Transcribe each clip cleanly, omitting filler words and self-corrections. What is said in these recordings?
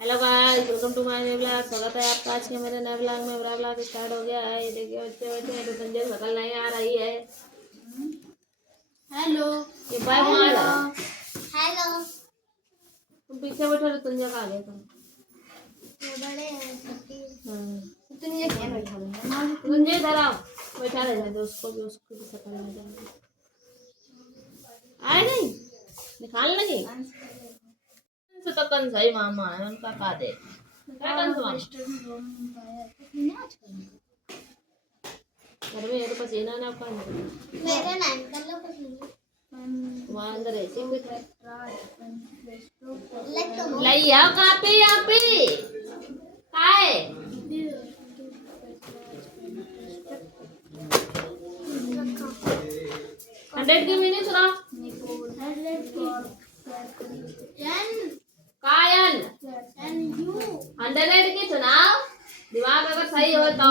Hello guys, welcome to my new blog. स्वागत है आपका आज के मेरे नए ब्लॉग में। मेरा ब्लॉग स्टार्ट हो गया है। ये देखिए बच्चे बैठे हैं तो संजय शकल नहीं आ रही है। हेलो, ये बाइक मार है। हेलो। तुम पीछे बैठो तो संजय का आ गया तुम। बड़े हैं छोटी। संजय क्या बैठा है? संजय इधर आओ, बैठा रहने दो उसको भी शकल नहीं जाएगी। आए नहीं निकाल लगी तो कौन सही मामा है उनका का दे क्या कौन सा घर में ये तो पसीना ना का मेरे नाम कर लो कुछ वहाँ अंदर ऐसे ही बैठा है। नहीं। लई आओ कापी यहाँ पे काय 100 की मीनिंग सुनाओ। कायन 100 की सुनाओ, दिमाग अगर सही हो तो।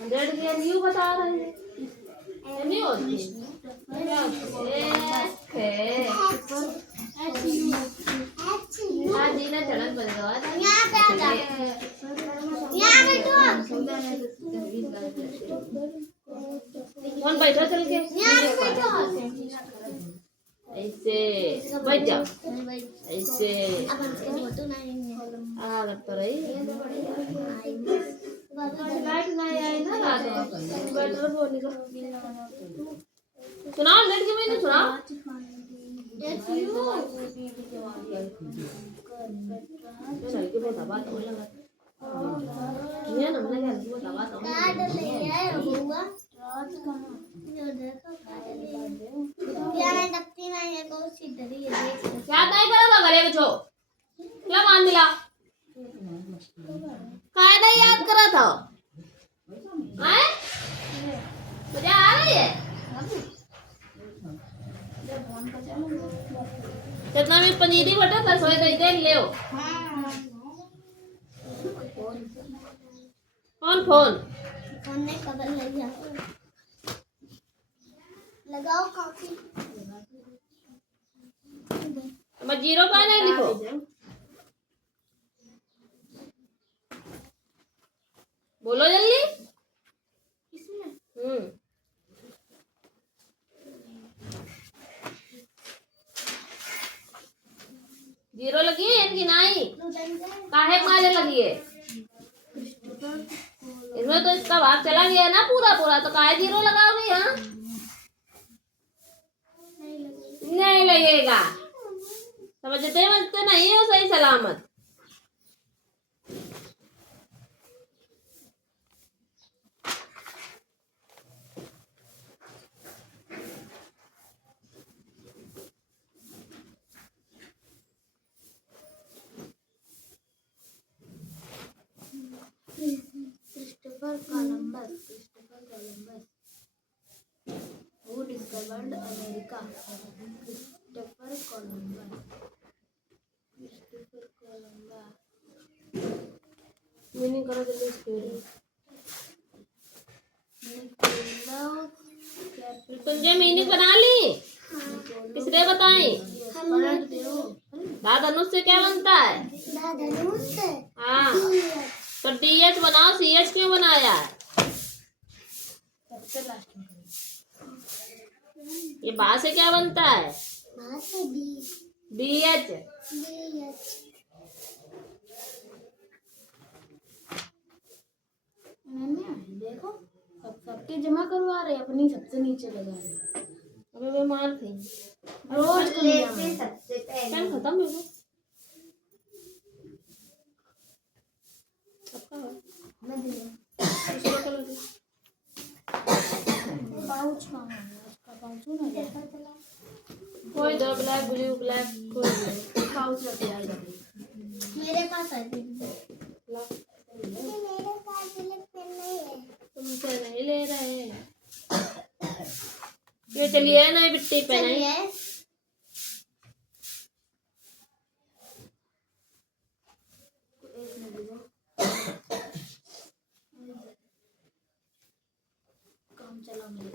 100 की न्यू बता रहे हैं नहीं होती क्या हाँ जी ना चलन बन गया यहाँ पे आ जा। यहाँ बैठो। कौन बैठा चल के यहाँ बैठो। ऐसे बैठ जाओ ऐसे फोटो नहीं करता रही लाइट नहीं आई ना रात में बैटरी बोलने का सुनाओ लड़की मैंने सुनाओ लड़की बहुत बात हो लगा ये ना मैंने क्या बहुत बात हो कार्ड ले आए बुआ। ये देखो कार्ड ले आए। यार मैं दफ्ती नहीं है तो सीधे ही देख। याद नहीं करा था घरे बच्चों क्या मान मिला कायदा याद करा था हैं मुझे आ रही है कितना में पनीरी बटा था सोए दे दे ले कौन फोन फोन ने कवर ले लिया। लगाओ कॉफी। मैं जीरो का नहीं लिखो बोलो जल्दी जीरो लगी है इनकी नहीं काहे मारे लगी है इसमें तो इसका भाग चला गया ना पूरा पूरा तो काहे जीरो लगाओगे यहाँ नहीं लगेगा समझते नहीं हो सही सलामत Christopher Columbus who discovered America. Christopher Columbus meaning करो जल्दी स्पीड तुमने मीनिंग बना ली किसने बताई दादानुष से क्या बनता है हाँ तो DH बनाओ CH क्यों बनाया ये बा से क्या बनता है DH देखो सबके जमा करवा रहे अपनी सबसे नीचे लगा रहे। अबे वे मार थी रोज लेते सबसे पहले टाइम खत्म है वो सबका है मैं दे दूसरा कलर दे पाउच कहाँ है उसका पाउच ना कोई दो ब्लैक ब्लू ब्लैक कोई भी पाउच रख दिया मेरे पास है ला मेरे पास ब्लैक पेन नहीं है। तुमसे नहीं ले रहे हैं ये चलिए ना बिट्टी पे नहीं काम चला मेरे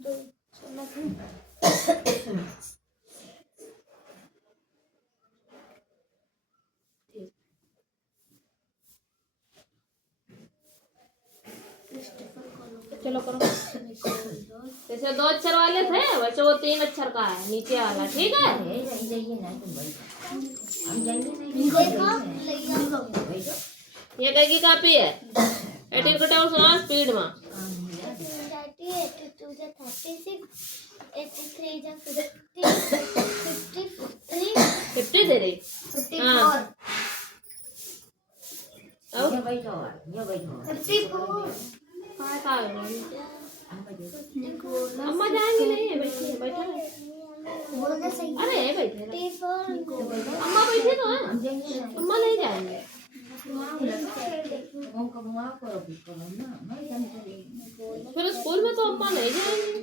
तो चला चलो करो। जैसे 2 अक्षर वाले थे वैसे वो 3 अक्षर का है नीचे वाला, ठीक है। ये कई की कॉपी है। 18 को टेबल सुना स्पीड में। 50 दे रही। हाँ अम्मा जाएंगे नहीं, बैठे बैठा है। अरे बैठे अम्मा बैठे तो है, अम्मा नहीं जाएंगे। फिर स्कूल में तो अम्मा नहीं जाएंगे।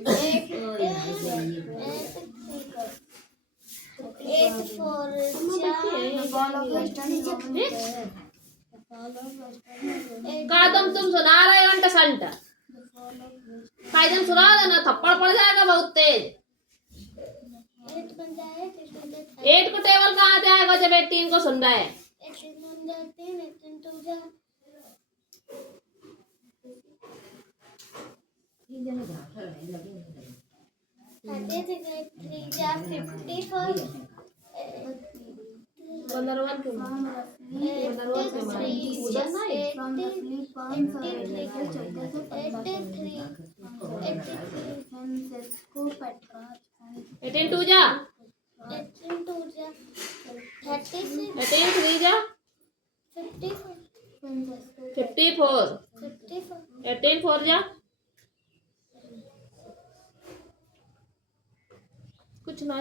का तुम सुना रहे हो घंटा संटा कायदम सुना देना, थप्पड़ पड़ जाएगा बहुत तेज। 8 को टेबल कहाँ से आएगा जब 18 को सुन रहा है। एटीन टू जा 54 18 4 जा। कुछ ना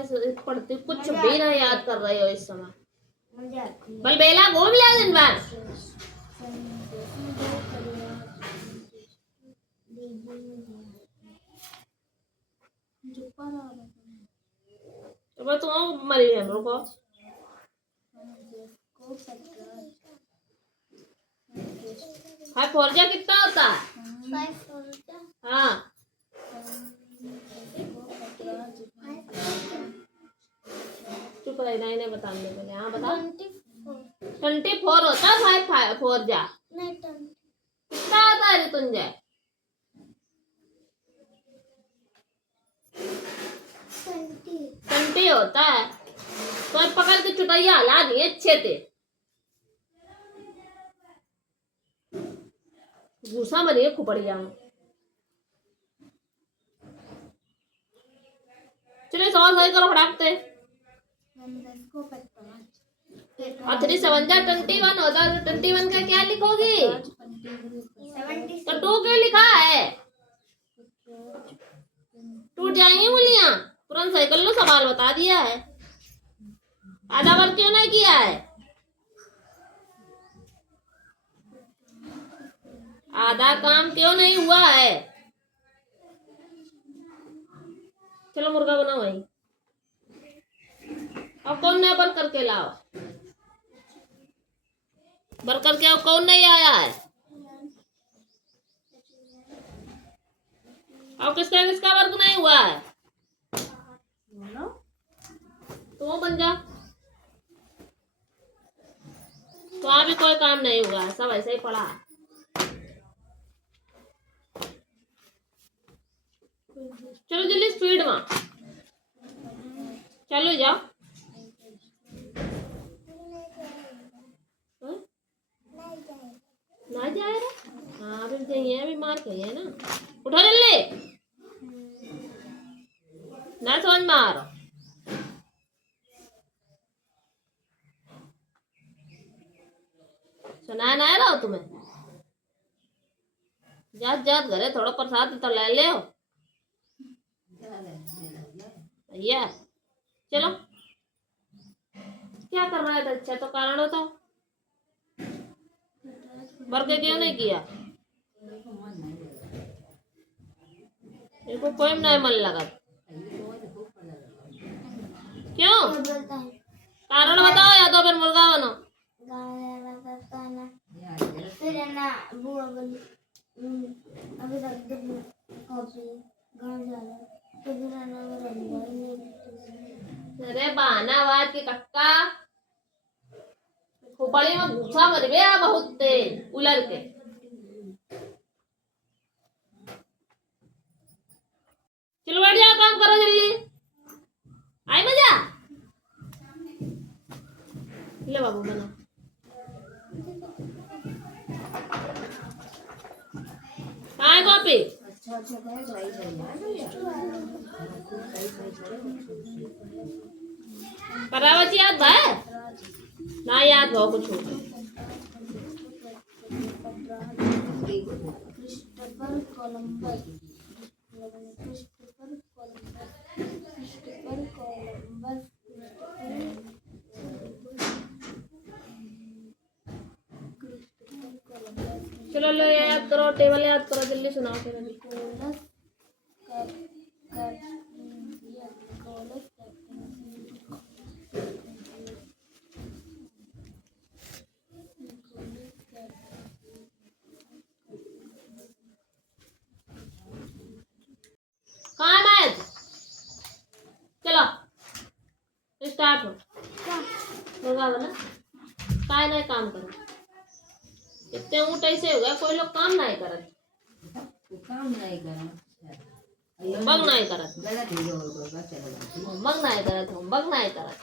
पढ़ते, कुछ भी ना याद कर रहे हो इस समय। बल बेला घूम लिया दिन भर। तो तुम मरी है रुको। 5 4 जा कितना होता है? हाँ चुप रहे, नहीं बता दे पहले। हाँ बता। 24 होता है। 5 4 जा कितना आता है तुम जाए? 20 होता है। तो पकड़ के चुटैया हला दिए अच्छे थे। घूसा मरिए खुपड़िया में। चलिए सवाल सही करो फटाकते। 3 7 जा 21 होता है। 21 का क्या लिखोगी? तो 2 क्यों लिखा है? टूट जाएंगी मूलियां। तुरंत सही कर लो, सवाल बता दिया है। आधा वर्ग क्यों नहीं किया है? आधा काम क्यों नहीं हुआ है? चलो मुर्गा बनाओ भाई। अब कौन नया बंद करके लाओ, बंद करके अब कौन नहीं आया है? अब किसका वर्क नहीं हुआ है? तो बन जा। तो अभी कोई काम नहीं हुआ है, सब ऐसे ही पड़ा है। चलो जल्दी स्पीड में चलो जाओ। ना जाएगा। हाँ अभी चाहिए, अभी मार चाहिए ना। उठो जल्दी, ना समझ में आ रहा। सुना ना रहा हो तुम्हें? जात जात घरे थोड़ा प्रसाद तो ले ले भैया। चलो क्या कर रहा है? अच्छा तो कारण होता वर्ग क्यों नहीं किया? इनको कोई नहीं मन लगा। क्यों? कारण बताओ या तो फिर मुर्गा बनो। गाँव जाला तो बिना नाम रंगाई अरे बहानाबाद की कक्का खोपड़ी में घूसा मर गया बहुत तेज उलर के। चलो बैठ जाओ काम करो जल्दी। आई मजा ले बाबू बना। आए कॉपी करावची याद भाई ना याद हो कुछ Christopher Columbus Christopher Columbus Christopher Columbus चलो लो याद करो टेबल याद करो जल्दी सुनाओ फिर अभी। कोलस कहाँ है मैच चलो स्टार्ट हो होगा ना काय नहीं काम करो इतने ऊँट ऐसे हो गए कोई लोग काम नहीं करत काम नहीं करा बग नहीं करत गलत ही होगा चलो बग नहीं करत हम बग नहीं करत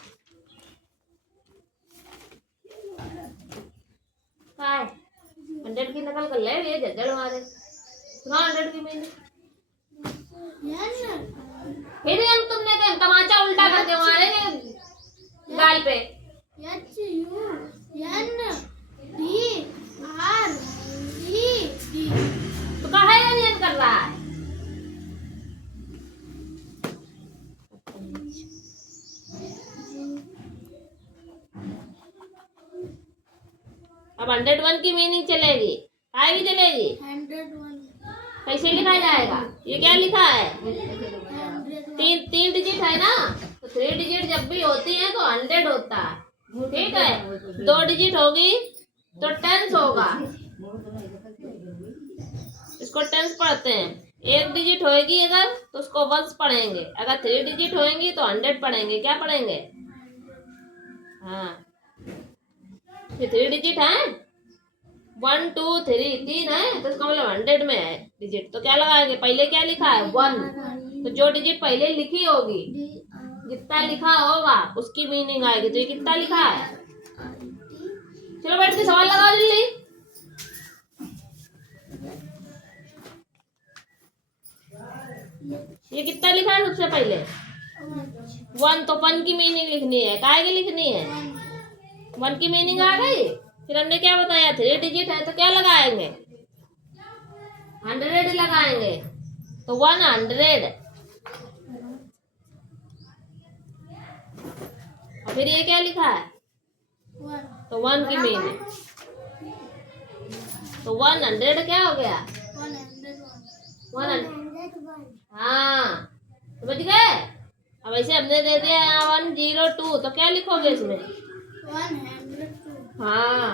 काय 100 की नकल कर ले ये जज्जड़ मारे सुना 100 की मैंने फिर हम तुमने कहा तमाचा उल्टा करके मारेंगे गाल पे तो काहे नियत कर रहा है अब 101 की मीनिंग चलेगी काय भी चलेगी 101 कैसे लिखा जाएगा ये क्या लिखा है तीन डिजिट है ना तो 3 डिजिट जब भी होती है तो 100 होता है ठीक है 2 डिजिट होगी तो टेंस होगा इसको टेंस पढ़ते हैं 1 डिजिट होएगी अगर तो उसको वंस पढ़ेंगे अगर 3 डिजिट होएंगी तो 100 पढ़ेंगे क्या पढ़ेंगे हाँ ये 3 डिजिट है 1 2 3 3 है तो इसका मतलब 100 में है डिजिट तो क्या लगाएंगे पहले क्या लिखा है 1 तो जो डिजिट पहले लिखी होगी जितना लिखा होगा उसकी मीनिंग आएगी तो ये कितना लिखा है चलो बैठ के सवाल लगाओ जल्दी ये कितना लिखा है सबसे पहले 1 तो 1 की मीनिंग लिखनी है काय की लिखनी है 1 की मीनिंग आ गई फिर हमने क्या बताया 3 डिजिट है तो क्या लगाएंगे 100 लगाएंगे तो 100 और फिर ये क्या लिखा है तो 1 की मीनिंग तो 100 क्या हो गया 100 हाँ समझ गए अब ऐसे हमने दे दिया यहाँ 102 तो क्या लिखोगे इसमें 102 हाँ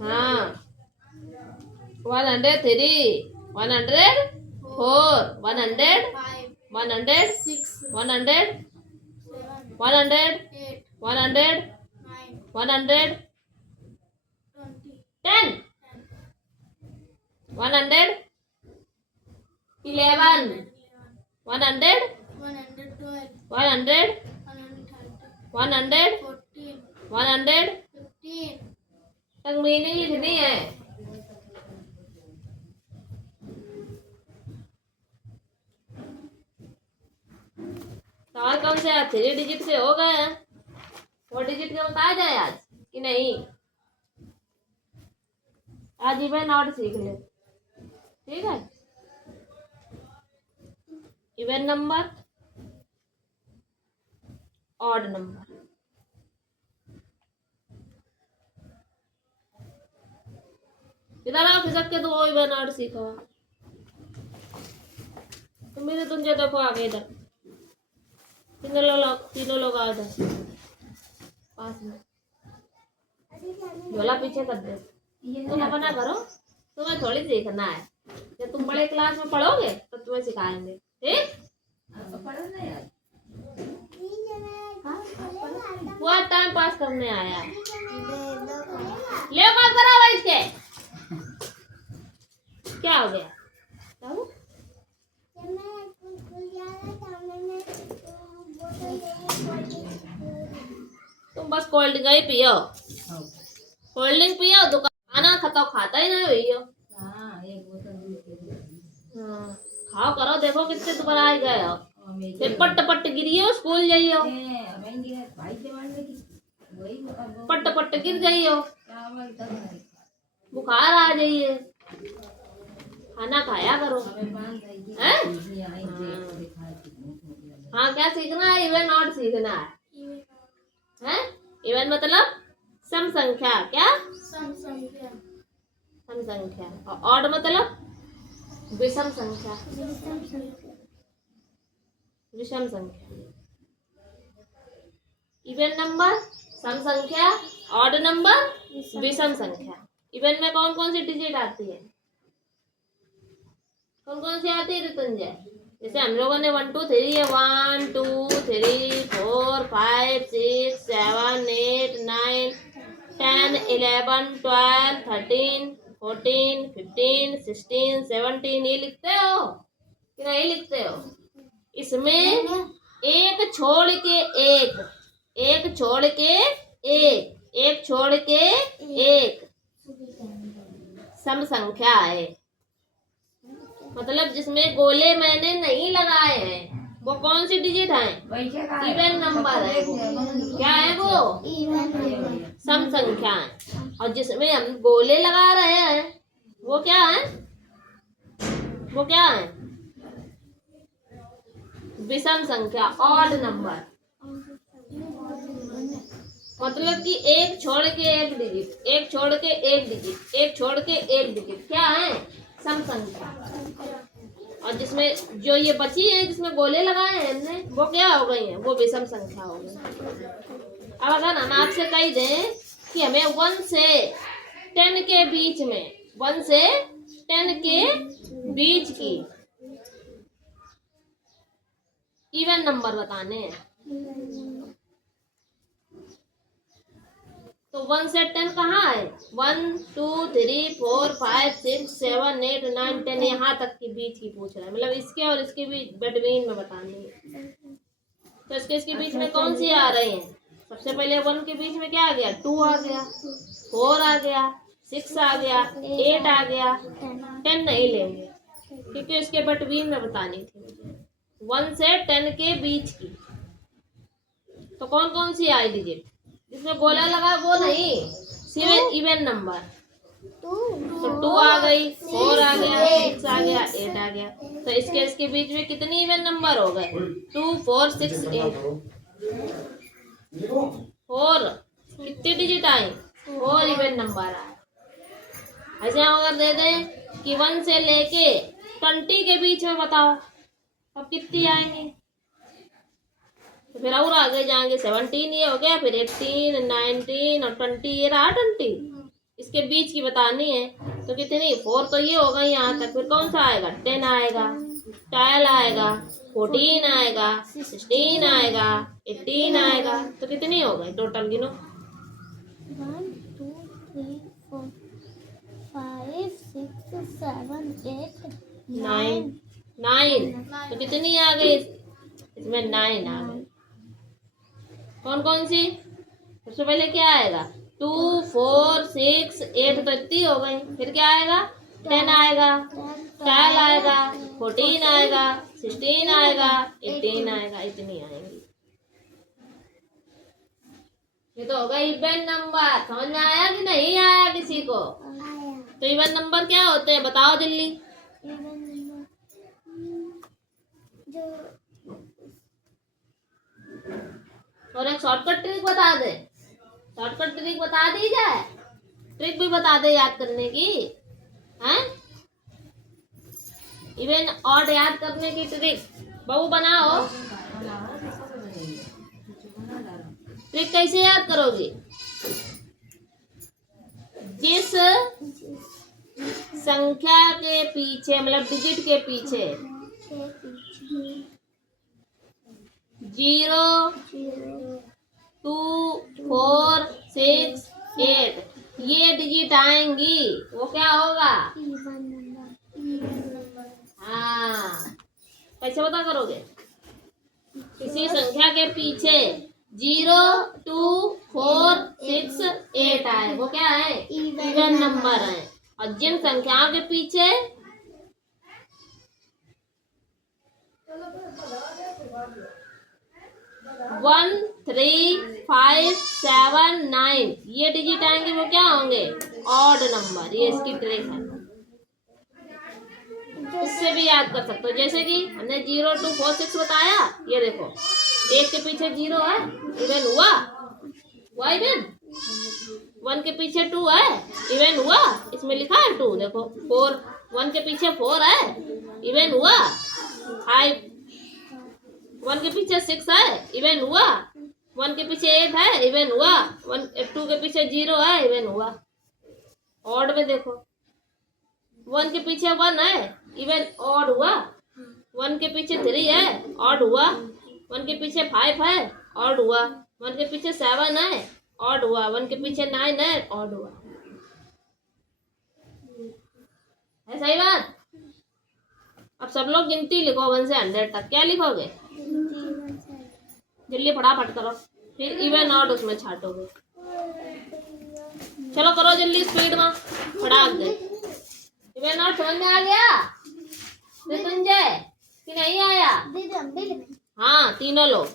हाँ 103 104 100 106 100 100 100 100 10 100 11 100 100 100 100 तक मीनिंग लिखनी है सवाल कौन से 3 डिजिट से हो गए 4 डिजिट के बताया जाए आज कि नहीं आज इवन ऑड सीख ले ठीक है इवन नंबर ऑड नंबर इधर आओ खिसक के तो इवन ऑड सीखो तो मेरे तुम जो देखो आगे इधर तीनों लोग आ इधर पास में झोला पीछे कर दे तुम अपना करो तुम्हें थोड़ी सीखना है जब तुम बड़े क्लास में पढ़ोगे तो तुम्हें सिखाएंगे, ठीक? अब पढ़ो ना यार। वो टाइम पास करने आया। ले बात करा बैठ के। क्या हो गया? बाबू? तुम बस कोल्ड ड्रिंक ही पियो, हाँ। कोल्ड ड्रिंक पियो, दुकान खाना खाता खाता ही नहीं भैया। हाँ, एक बोतल दूध के लिए। हाँ, खाओ करो, देखो कितने दोबारा आ गए हो। और मैं फिर पट पट गिरियो, स्कूल जाइयो, भाई से मारने की वही अब पट पट गिर जाइयो, चावल तक नहीं। बुखार आ जाइए। खाना खाया करो। हमें बांध रही हैं? थी आई देख दिखाई थी। हाँ, क्या सीखना है? इवन और सीखना है? इवन मतलब सम संख्या। क्या? सम संख्या। और ऑड मतलब विषम संख्या। विषम संख्या। इवन नंबर, सम संख्या, ऑड नंबर, विषम संख्या। इवन में कौन कौन सी डिजिट आती है? कौन कौन सी आती है ऋतुंजय? जैसे हम लोगों ने 1 2 3 है, 1 2 3 4 5 6 7 8 9 10 11 12 13 14 15 16 17 ये लिखते हो कि नहीं लिखते हो? इसमें एक छोड़ के एक, एक छोड़ के एक, एक छोड़ के एक सम संख्या है। मतलब जिसमें गोले मैंने नहीं लगाए हैं वो कौन सी डिजिट है? इवन नंबर है। क्या है वो? सम संख्या है। और जिसमें हम गोले लगा रहे हैं वो क्या है? वो क्या है? विषम संख्या, ऑड नंबर। मतलब कि एक छोड़ के एक डिजिट, एक छोड़ के एक डिजिट, एक छोड़ के एक डिजिट क्या है? सम संख्या। और जिसमें जो ये बची है, जिसमें गोले लगाए हैं हमने, वो क्या हो गई है? वो विषम संख्या हो गई। अब अगर हम आपसे कह दें कि हमें 1 से 10 के बीच में, 1 से 10 के बीच की इवन नंबर बताने हैं तो 1 से 10 कहाँ है? 1 2 3 4 5 6 7 8 9 10 यहाँ तक के बीच की पूछ रहा है। मतलब इसके और इसके बीच बिटवीन में बतानी है। तो इसके बीच में कौन सी आ रही है? सबसे पहले 1 के बीच में क्या आ गया? 2 आ गया, 4 आ गया, 6 आ गया, 8 आ गया, 10 नहीं लेंगे क्योंकि इसके बिटवीन में बतानी थी मुझे। 1 से 10 के बीच की तो कौन कौन सी आई डिजिट? जिसमें गोला लगा वो नहीं, सिर्फ इवन नंबर। तो 2 आ गई, 4 आ गया, 6 आ गया, 8 आ गया। तो इसके बीच में कितनी इवन नंबर हो गए? 2 4 6 8। 4 कितनी डिजिट आई? 4 इवन नंबर आए। ऐसे हम अगर दे दें कि 1 से लेके 20 के बीच में बताओ अब कितनी आएंगी? तो फिर और आगे जाएंगे, 17 ये हो गया, फिर 18 19 और 20 ये रहा 20। इसके बीच की बतानी है तो कितनी? 4 तो ये हो गई यहाँ तक। फिर कौन सा आएगा? 10 आएगा, 12 आएगा, 14 आएगा, 16 आएगा, 18 आएगा। तो कितनी हो गई टोटल? गिनो। 1 2 3 4 5 6 7 8 9 9 तो कितनी आ गई? इसमें 9 आ गई। कौन कौन सी? सबसे पहले क्या आएगा? 2 4 6 8 तो इतनी हो गई। फिर क्या आएगा? 10 आएगा, 12 आएगा, 14 आएगा, 16 आएगा, 18 आएगा। इतनी आएंगी। ये तो होगा इवन नंबर। समझ में आया कि नहीं आया किसी को? तो इवन नंबर क्या होते हैं बताओ जल्दी। और एक शॉर्टकट ट्रिक बता दे। शॉर्टकट ट्रिक बता दी जाए, ट्रिक भी बता दे याद करने की। हैं? इवन ऑड याद करने की ट्रिक बहू बनाओ। ट्रिक कैसे याद करोगी? जिस संख्या के पीछे मतलब डिजिट के पीछे 0 2 4 6 8 ये डिजिट आएंगी, वो क्या होगा? हाँ, कैसे पता करोगे? किसी संख्या के पीछे 0 2 4 6 8 आए, वो क्या है? इवन नंबर है। और जिन संख्याओं के पीछे 1 3 5 7 9 ये डिजिट आएंगे, वो क्या होंगे? Odd number. ये इसकी ट्रिक है, इससे भी याद कर सकते हो। जैसे कि हमने 0 2 4 6 बताया, ये देखो एक के पीछे 0 है, इवन हुआ इवन। 1 के पीछे 2 है, इवन हुआ, इसमें लिखा है 2। देखो 4 1 के पीछे 4 है, इवन हुआ। 5 1 के पीछे 6 है, इवन हुआ। 1 के पीछे 8 है, इवन हुआ। 2 के पीछे 0 है, इवन हुआ। ऑड में देखो 1 के पीछे 1 है, इवन ऑड हुआ। 1 के पीछे 3 है, ऑड हुआ। 1 के पीछे 5 है, ऑड हुआ। 1 के पीछे 7 है, ऑड हुआ। 1 के पीछे 9 है, ऑड हुआ। है सही बात? अब सब लोग गिनती लिखो 1 से 100 तक। क्या लिखोगे? जल्दी फटाफट करो, फिर इवन ऑड उसमें छाटोगे। चलो करो जल्दी, स्पीड में फटाक दे। इवन ऑड समझ में आ गया ऋतुंजय कि नहीं आया? हाँ, तीनों लोग।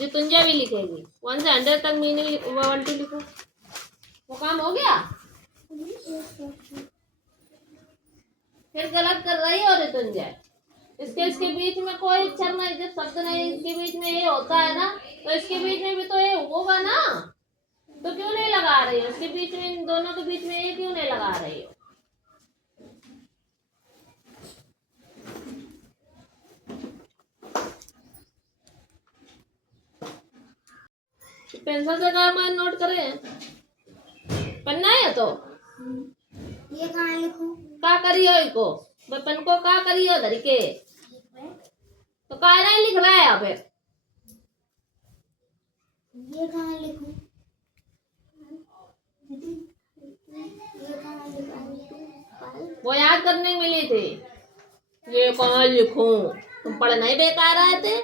ऋतुंजय भी लिखेगी। 1 से 100 तक मीनिंग 1 2 लिखो। वो काम हो गया? फिर गलत कर रही हो ऋतुंजय। इसके बीच में कोई अक्षर नहीं, जब शब्द नहीं, इसके बीच में ये होता है ना, तो इसके बीच में भी तो ये होगा ना, तो क्यों नहीं लगा रही हो? इसके बीच में, इन दोनों के बीच में ये क्यों नहीं लगा रही हो? पेंसिल से काम नोट करें, पन्ना है तो ये कहाँ लिखूं? का करियो इको बपन को का करियो धर के, तो का नहीं लिख रहा है यहाँ पे? ये कहाँ लिखूं? ये कहाँ लिखूं? वो याद करने मिली थी। ये कहाँ लिखूं? तुम पढ़ना ही बेकार आए थे।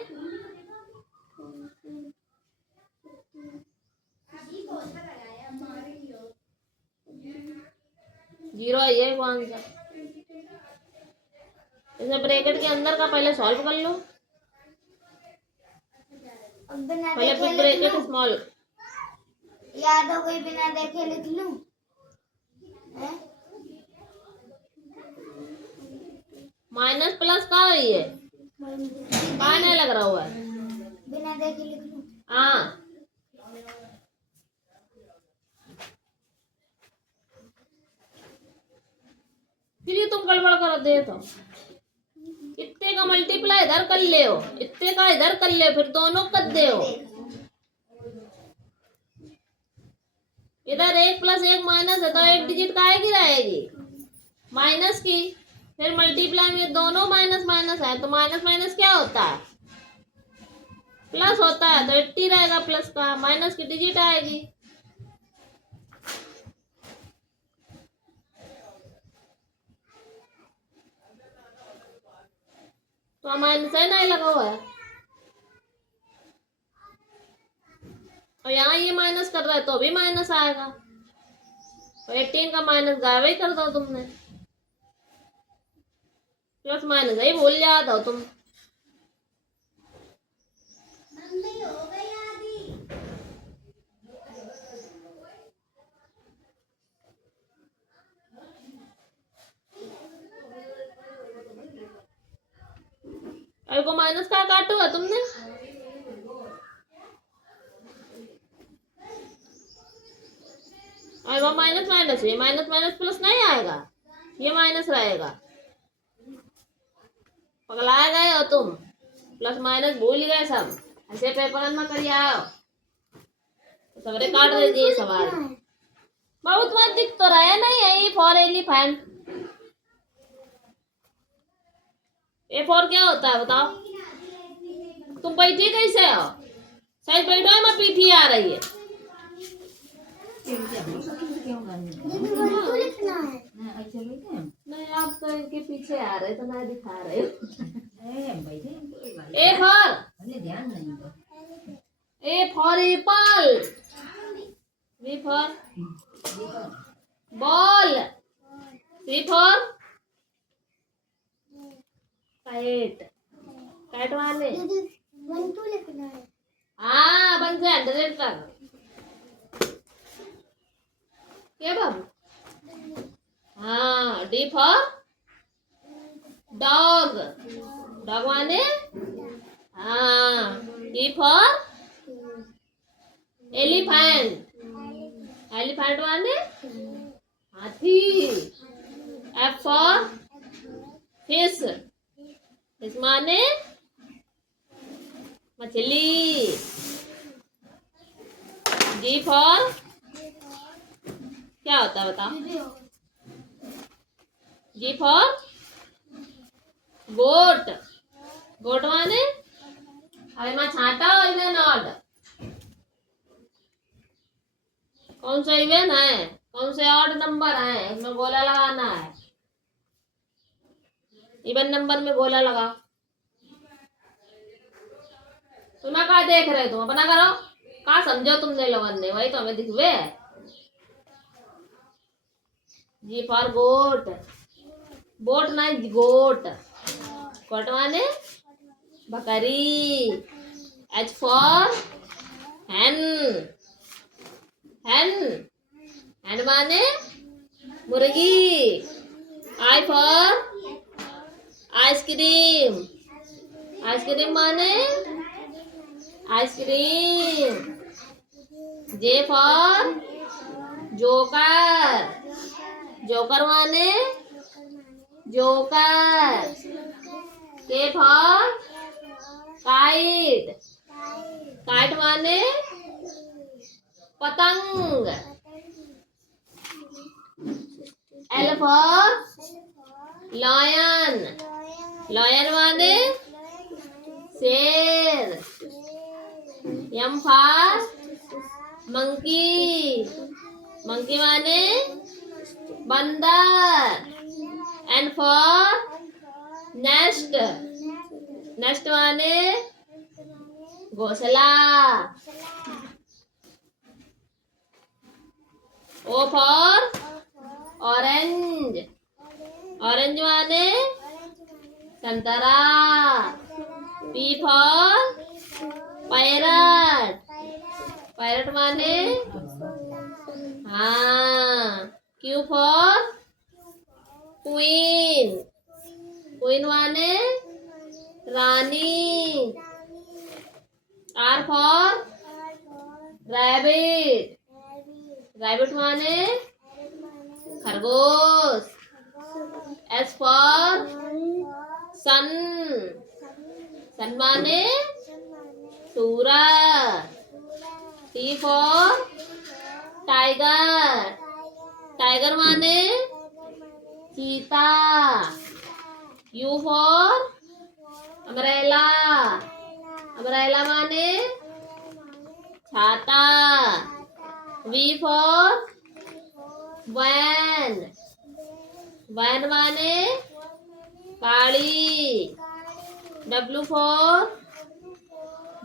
जीरो है ये कौन सा? इसमें ब्रैकेट के अंदर का पहले सॉल्व कर लो। पहले बिग ब्रैकेट स्मॉल। याद हो गई, बिना देखे लिख लूं? माइनस प्लस का है ये? का नहीं लग रहा हुआ है? बिना देखे लिख लूं? हाँ, फिर तुम गड़बड़ कर दे तो इतने का मल्टीप्लाई इधर कर ले हो, इतने का इधर कर ले, फिर दोनों कर दे हो। इधर 1 + 1 माइनस है, तो एक डिजिट काहे की रहेगी? माइनस की। फिर मल्टीप्लाई में दोनों माइनस माइनस है, तो माइनस माइनस क्या होता है? प्लस होता है, तो 80 रहेगा प्लस का। माइनस की डिजिट आएगी। तो माइनस है नहीं लगा हुआ है, और यहाँ ये माइनस कर रहा है, तो भी माइनस आएगा। तो 18 का माइनस गायब ही कर दो तुमने। प्लस माइनस ही भूल जाते हो तुम। अरे को माइनस का काटो है तुमने? अरे वो माइनस माइनस, ये माइनस माइनस प्लस नहीं आएगा, ये माइनस रहेगा। पगलाए गए हो तुम, प्लस माइनस भूल गए सब। ऐसे पेपर में करिए आओ, सवेरे काट दीजिए सवाल। बहुत बार दिख तो रहा है नहीं है ये फॉर एलिफेंट। ए फॉर क्या होता है बताओ? तुम बैठी कैसे हो? सही बैठो है, मैं पीठी आ रही है। क्यों करनी दीदी वन टू लिखना है। ऐसे बैठे हैं नहीं आप तो इनके पीछे आ रहे तो मैं दिखा रही हूँ। बैठे हैं, कोई बात ए फॉर नहीं, ध्यान नहीं दो। Apple. B for ball. C for kite. Kite माने दीदी वन टू लिखना है। हाँ बन जाए 100 तक। क्या बाबू? हाँ डी फॉर डॉग। डॉग माने हाँ। E for elephant. एलिफेंट माने हाथी। F for fish. फिश माने मछली। जी फॉर क्या होता है बताओ? जी फॉर गोट। गोट माने अरे मैं छाटा और इन्हें नॉट। कौन सा इवेंट है? कौन से ऑड नंबर है? इसमें गोला लगाना है। इवन नंबर में गोला लगाओ। तुम्हें क्या देख रहे हो? तुम अपना करो। क्या समझो तुमने लोगन ने? वही तो हमें दिखवे। जी फॉर गोट। बोट ना गोट। गोट माने बकरी। H for hen. हैन। हैन माने मुर्गी। I for ice cream. आइसक्रीम माने ice cream. J for joker. Joker माने जोकर। के फॉर काइट। काइट माने पतंग। L for lion. लॉयन माने शेर। M for monkey. मंकी माने बंदर। N for nest. नेस्ट माने घोंसला। O for orange. ऑरेंज माने संतरा। P for parrot. पैरट माने हाँ। Q for queen. क्वीन माने रानी। R for rabbit. रैबिट माने खरगोश। S for sun. सन माने सूरज। T for tiger. टाइगर माने चीता। You for umbrella. अम्ब्रेला माने छाता। We for van. वैन माने गाड़ी। W for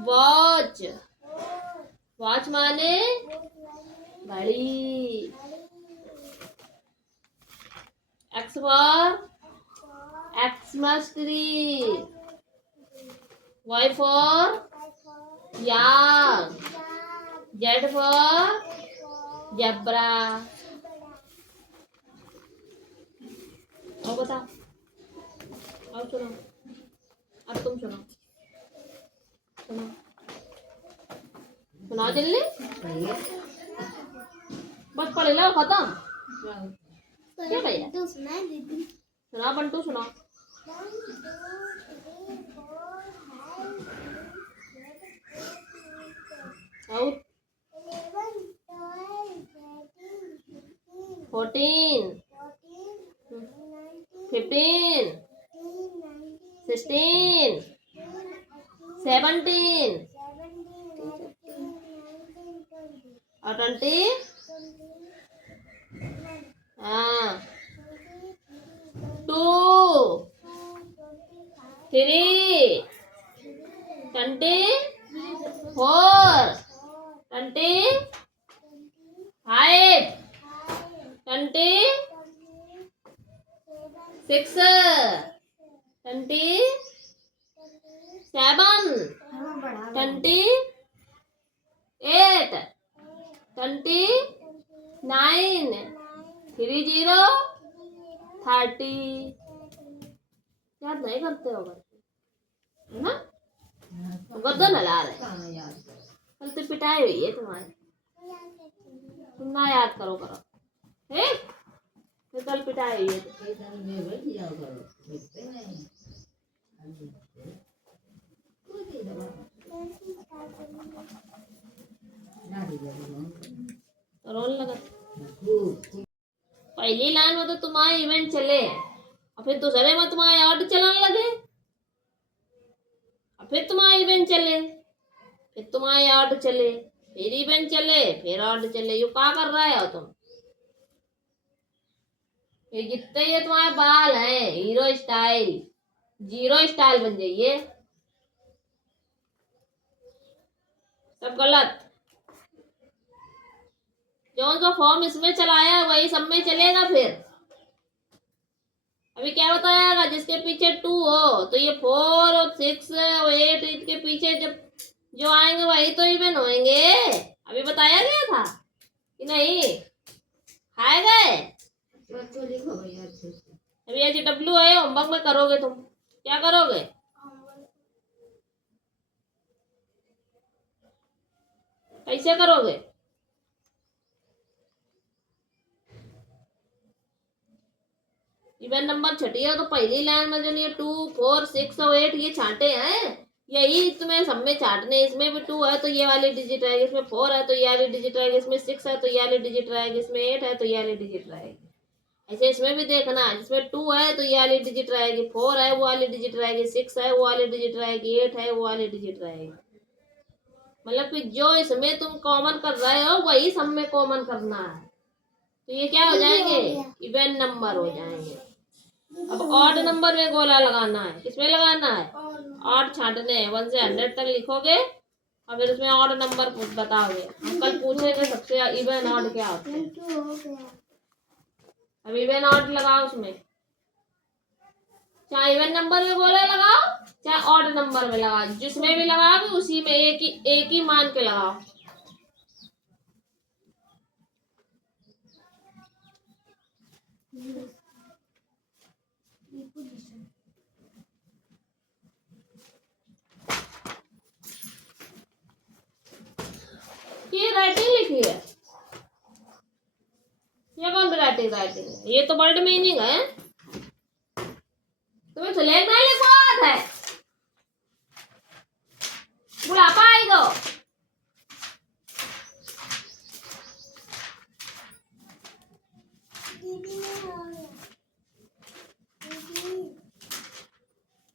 watch. वॉच माने घड़ी। X for Xmas tree. Y for yak. Z for zebra. और बताओ। और सुनो। अब तुम सुनो। सुनो सुनाओ जल्दी। बस पढ़ लो खत्म। क्या भैया? तो सुना है दीदी। सुनाओ बंटू सुनाओ। और 14 15 16 17 और 20 हाँ 2 3 24 25 26 27 28 29 30 30 याद नहीं करते हो है ना गर्दन हिला रहे कहाँ याद कर कल तो पिटाई हुई है तुम्हारी तुम ना याद करो ठीक फिर कल पिटाई हुई है एकदम में बैठ जाओ करो देखते नहीं कोई नहीं दबा ना दीजिए रोने लगा खूब पहली लाइन में तो तुम्हारे इवेंट चले और फिर दूसरे में तुम्हारे ऑर्डर चलाने लगे और फिर तुम्हारे इवेंट चले फिर तुम्हारे ऑर्डर चले फिर इवेंट चले फिर ऑर्डर चले यू क्या कर रहे हो तुम ये जितने ये तुम्हारे बाल हैं हीरो स्टाइल 0 स्टाइल बन जाइए सब गलत जो जो फॉर्म इसमें चलाया वही सब में चलेगा फिर अभी क्या बताया जिसके पीछे 2 हो तो ये 4 और 6 और 8 इसके पीछे जब जो आएंगे वही तो इवन होंगे अभी बताया गया था कि नहीं खाए गए तो लिखो भैया अच्छे से अभी HW है होमवर्क में करोगे तुम क्या करोगे कैसे करोगे इवन नंबर छठी है तो पहली लाइन में जो ये 2 4 6 और 8 ये छांटे हैं यही तुम्हें सब में छाटने इसमें भी 2 है तो ये वाली डिजिट रहेगी इसमें 4 है तो ये वाली डिजिट रहेगी इसमें 6 है तो ये वाली डिजिट रहेगी इसमें 8 है तो ये वाली डिजिट रहेगी ऐसे इसमें भी देखना जिसमें 2 है तो ये वाली डिजिट रहेगी 4 है वो वाली डिजिट रहेगी 6 है वो वाली डिजिट रहेगी 8 है वो वाली डिजिट रहेगी मतलब कि जो इसमें तुम कॉमन कर रहे हो वही सब में कॉमन करना है तो ये क्या हो जाएंगे इवन नंबर हो जाएंगे अब ऑड नंबर में गोला लगाना है किसमें लगाना है ऑड छांटने हैं 1 से 100 तक लिखोगे और फिर उसमें ऑड नंबर बताओगे हम कल पूछेंगे सबसे इवन ऑड क्या होते हैं अब इवन ऑड लगाओ उसमें चाहे इवन नंबर में गोला लगाओ चाहे ऑड नंबर में लगाओ जिसमें भी लगाओगे उसी में एक ही मान के लगाओ ये राइटिंग लिखी है ये कौन सी राइटिंग है ये तो वर्ड मीनिंग है तुम्हें सिलेक्ट नहीं लिखवा है बुढ़ापा आएगा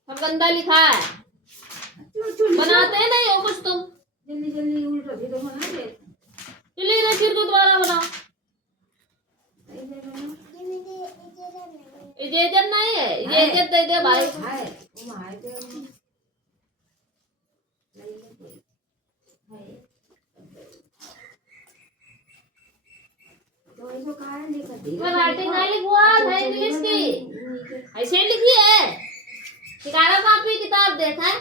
सब गंदा लिखा है बनाते नहीं हो कुछ तुम जल्दी जल्दी उल्टा भी तो बना दे चलिए फिर को दोबारा बनाओ इजेजन नहीं है इजेजन दे दे भाई हाय वो हाय पे तो इसको कहाँ लिखा दी राइटिंग नहीं लिखवा है इंग्लिश की ऐसे लिखी है शिकारा कॉपी किताब देखा है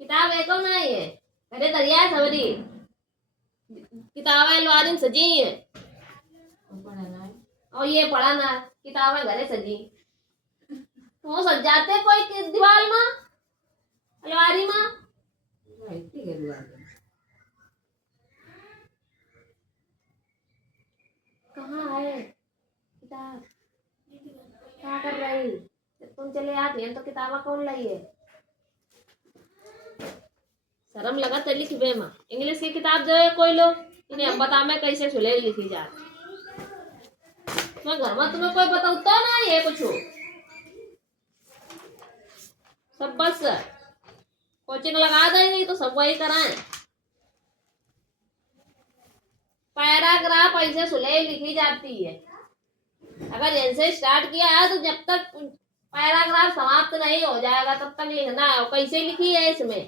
किताब एक नहीं है अरे दरिया सवरी किताबें अलमारी में सजी है पढ़ना है और ये पढ़ाना किताबें घरे सजी वो सज जाते कोई दीवार में अलमारी में इतनी गलवा कहाँ है किताब क्या कर रही तुम चले आती हैं तो किताबा कौन लाई है शर्म लगा तो लिख बे माँ इंग्लिश की किताब जो है कोई लोग इन्हें अब बता मैं कैसे सुले लिखी जा मैं घर में तुम्हें कोई बताता ना ये कुछ सब बस कोचिंग लगा देंगे तो सब वही कराएं। पैराग्राफ ऐसे सुलह लिखी जाती है। अगर इनसे स्टार्ट किया है तो जब तक पैराग्राफ समाप्त नहीं हो जाएगा तब तक लिखना है। और कैसे लिखी है इसमें,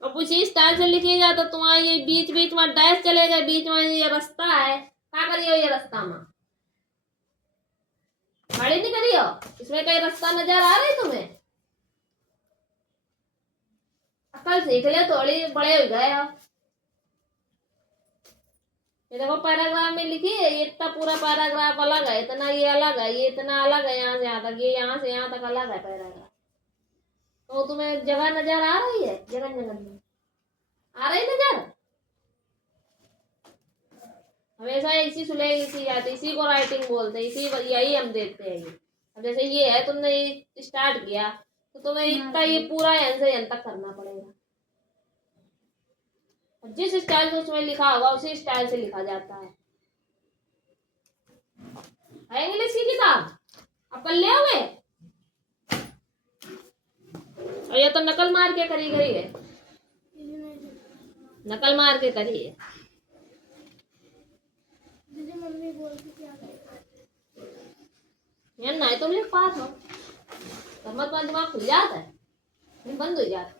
अब उसी स्टाइल से लिखिएगा तो तुम्हारा ये बीच बीच में डैश चलेगा, बीच में ये रास्ता है, क्या करियो ये रास्ता में खड़ी नहीं करियो। इसमें कहीं रास्ता नजर आ रही तुम्हें? अकल सीख ले, थोड़ी बड़े हो गए हो। ये देखो पैराग्राफ में लिखी है, ये इतना पूरा पैराग्राफ अलग है, इतना ये अलग है, ये इतना अलग है, यहाँ से यहाँ तक, ये यहाँ से यहाँ तक अलग है पैराग्राफ। तो तुम्हें जगह नजर आ रही है? जगह जगह में आ रही नजर? हमेशा इसी सुलह लिखी जाती, इसी को राइटिंग बोलते हैं, इसी यही हम देखते हैं। ये अब जैसे ये है, तुमने स्टार्ट किया तो तुम्हें इतना ये पूरा एन से एन तक करना पड़ेगा। जिस स्टाइल से उसमें लिखा होगा उसी स्टाइल से लिखा जाता है। इंग्लिश की किताब अब कर ले हुए, और ये तो नकल मार के करी गई है, नकल मार के करी है। दीदी मम्मी बोलती क्या यार नहीं तुम लिख पास हो तब मत दिमाग खुल जाता है, फिर बंद हो जाता है।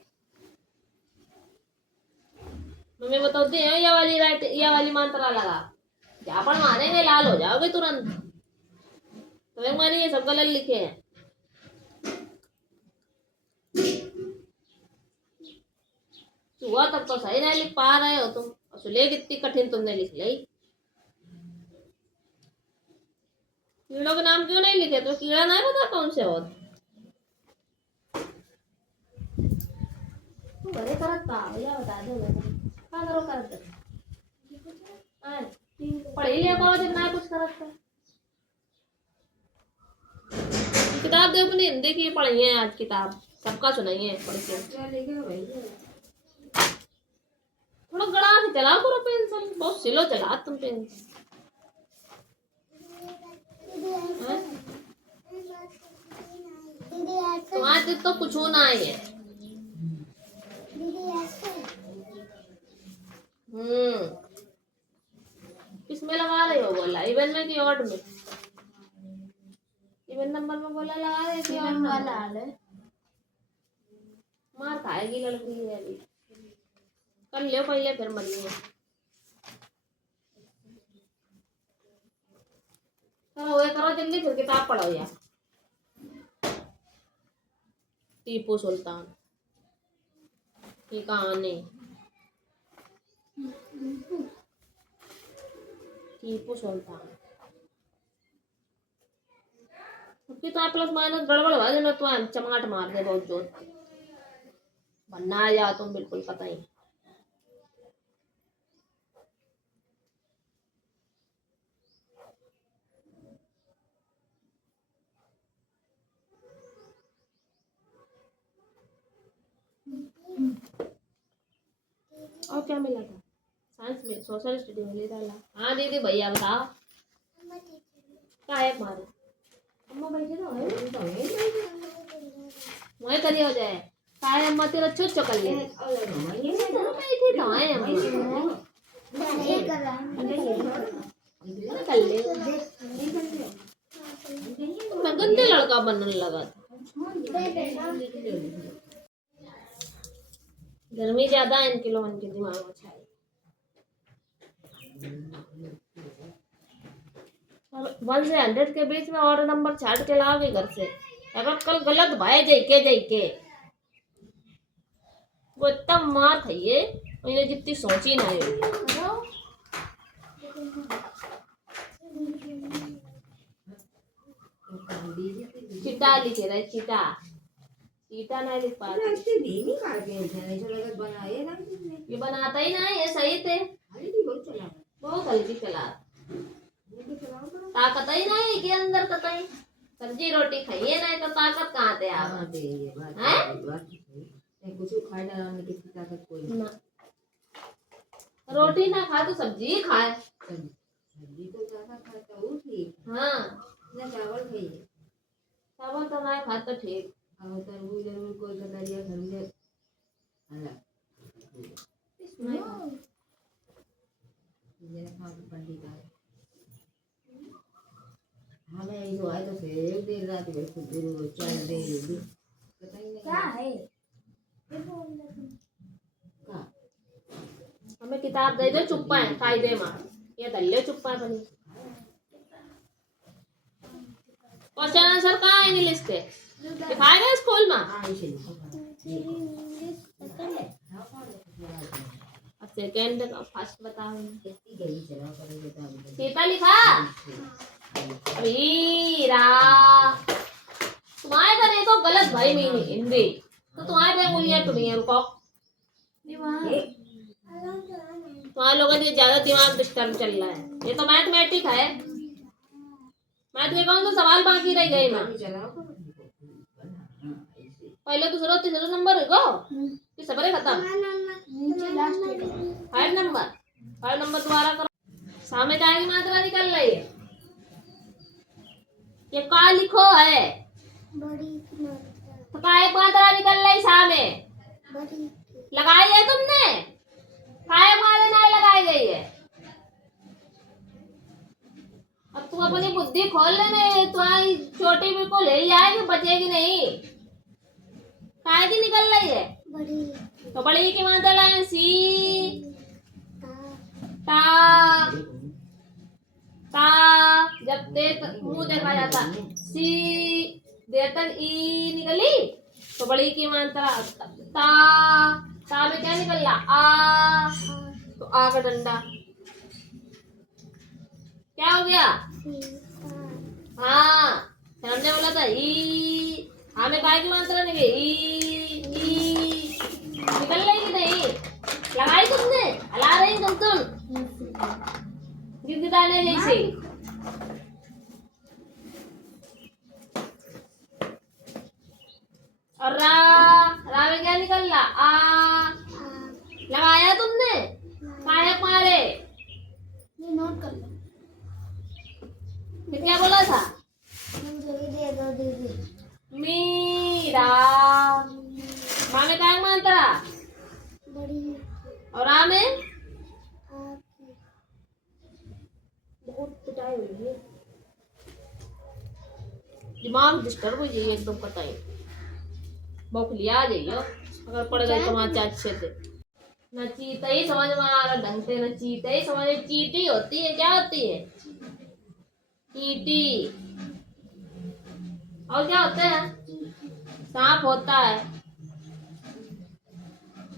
मम्मी बताती है ये वाली राइट, ये वाली मंत्रा लगा, झापड़ मारेंगे लाल हो जाओगे तुरंत। तो एक मानी ये सब गलत लिखे हैं। हुआ तब तो सही नहीं लिख पा रहे हो तुम, सुले कितनी कठिन तुमने लिख ली। कीड़ों के नाम क्यों नहीं लिखे? तो कीड़ा नहीं पता कौन से होते? तू बड़े करत का भैया बता दो क्या करो करत पढ़ी लिया पाओ जब ना कुछ करत का। किताब देखो नहीं हिंदी की पढ़ी है आज, किताब सबका सुनाइए पढ़ के। थोड़ा गड़ा से चलाओ करो पेंसिल, बहुत स्लो चला तुम पेंसिल। तुम्हारे तो कुछ होना ही है। किसमें लगा रहे हो बोला? इवन में कि ऑड में? इवन नंबर में बोला लगा रहे कि ऑड वाला हाल है? मार खाएगी लड़की है अभी। कर लो पहले फिर मरिए। चलो ये करो जल्दी, फिर किताब पढ़ो यार। टीपू सुल्तान की कहानी, टीपू सुल्तान। किताब प्लस माइनस गड़बड़ हुआ जो तो चमाट मार दे बहुत जोर बनना आ जा तुम बिल्कुल पता ही। और क्या मिला था साइंस में? सोशल स्टडी में ले डाला। हाँ दीदी भैया बताओ क्या है मारे? अम्मा बैठे तो वही करी हो जाए काय अम्मा तेरा छुट चकल ले बैठी तो है अम्मा कर ले। मैं गंदे लड़का बनने लगा था। गर्मी ज्यादा है, इनके लोगों के दिमाग में छाई। वन से 100 के बीच में ऑर्डर नंबर छाट के लाओगे घर से। अगर कल गलत भाई जैके वो इतना मार खाइए मैंने जितनी सोची ना है। चिटा लिखे रहे, चिटा चीटा नहीं लिख पाते। ये बनाता ही नहीं, ये सही थे बहुत हल्की चला, ताकत ही नहीं के अंदर कतई। सब्जी रोटी खाइए नहीं तो ताकत कहाँ थे आप? रोटी ना खाए तो सब्जी खाए। हाँ चावल तो ना खा तो ठीक। और तरबूज जरूर कोई कतरिया घर में अल्लाह नहीं ये खा के पंडित आए हमें ये जो आए तो फिर एक देर रात में खुद गुरु चार देर पता ही नहीं क्या है का हमें किताब दे दो चुप्पा है कायदे मार ये दल्ले चुप्पा बनी क्वेश्चन आंसर कहाँ है इंग्लिश के दिखाएगा स्कूल में ऐसे अब सेकंड फर्स्ट बताओ कितनी गई चला करेंगे तो सीता लिखा वीरा तुम्हारे घर तो गलत भाई मीनी हिंदी तो तुम्हारे पे उंगलियां टूटी हैं रुको तुम्हारे लोगों का ज्यादा दिमाग डिस्टर्ब चल रहा है ये तो मैथमेटिक है मैथ के कौन सा सवाल बाकी रह गए ना पहले दूसरा तीसरा नंबर है गो कि सबरे खत्म नीचे लास्ट 5 नंबर दोबारा करो सामने क्या की मात्रा निकल रही है ये का लिखो है बड़ी तो का एक मात्रा निकल रही सामने बड़ी लगाई है तुमने काय मारे ना लगाई गई है अब तू अपनी बुद्धि खोल लेने तुम्हारी छोटी बिल्कुल ले आएगी बचेगी नहीं काय की निकल रही है बड़ी तो बड़ी की मात्रा है सी ता ता जब देख मुंह देखा जाता सी देर तक ई निकली तो बड़ी की मात्रा ता में क्या निकल रहा आ तो आ का डंडा क्या हो गया हाँ हमने बोला था ई हमें काय की मात्रा निकली ई निकल रही कि नहीं लगाई तुमने हला रही तुम गिरगिटाने जैसे और रा में क्या निकल रहा आ लगाया तुमने काय मारे ये नोट कर लो फिर क्या बोला था मुझे भी दे दो दीदी मीरा माँ में काय मात्रा बड़ी और आ में आपकी बहुत पिटाई हुई है दिमाग डिस्टर्ब हो जाइए एकदम पता ही बौखलिया आ जाइए अगर पड़ गए तुम्हारे अच्छे से न चीता ही समझ में आ रहा ढंग से न चीता ही समझ चीटी होती है क्या होती है चीटी और क्या होता है सांप होता है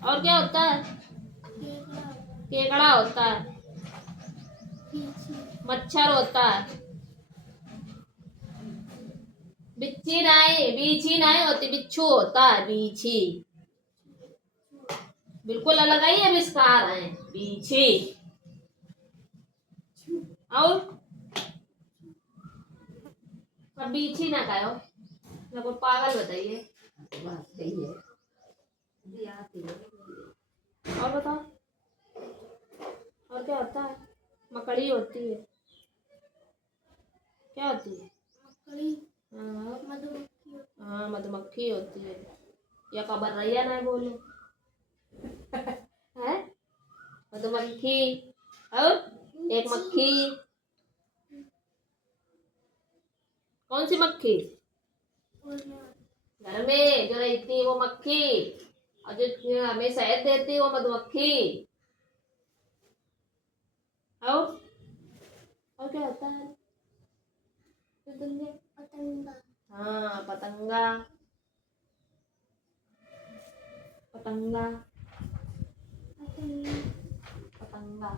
और क्या होता है केकड़ा होता है मच्छर होता है बिच्छी नहीं बीछी नहीं होती बिच्छू होता है बीछी बिल्कुल अलग ही आविष्कार है बीछी और अब बीछी ना कहो ना कोई पागल बताइए बात सही है जी आती है और बताओ और क्या होता है मकड़ी होती है क्या होती है मकड़ी हाँ मधुमक्खी हाँ मधुमक्खी होती है या खबर रही ना बोले है मधुमक्खी और एक मक्खी कौन सी मक्खी घर में जो रहती है वो मक्खी और जो हमें शहद देती है वो मधुमक्खी और क्या होता है पतंगा हाँ पतंगा पतंगा पतंगा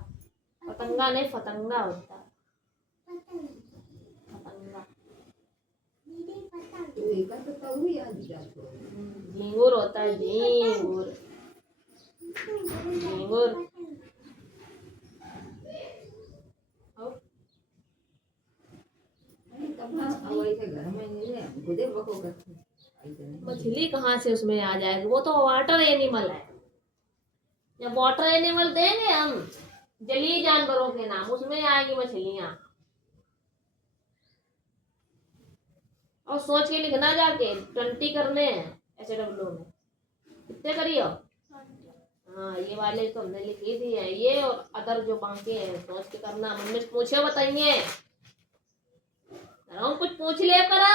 पतंगा नहीं पतंगा होता है पतंगा दीदी पतंग तो एक का तो कब भी आज जातो झींगुर होता है झींगुर झींगुर और तब ना हवाई के घर में नहीं है खुदे बको करते मछली कहाँ से उसमें आ जाएगी वो तो वाटर एनिमल है जब वाटर एनिमल देंगे हम जलीय जानवरों के नाम उसमें आएगी मछलियाँ और सोच के लिखना जाके 20 करने हैं SW में। कितने करियो? हाँ ये वाले तो हमने लिख ही दिए हैं, ये और अदर जो बाकी हैं सोच के करना। मम्मी से पूछो बताइए, कुछ पूछ लिया करा।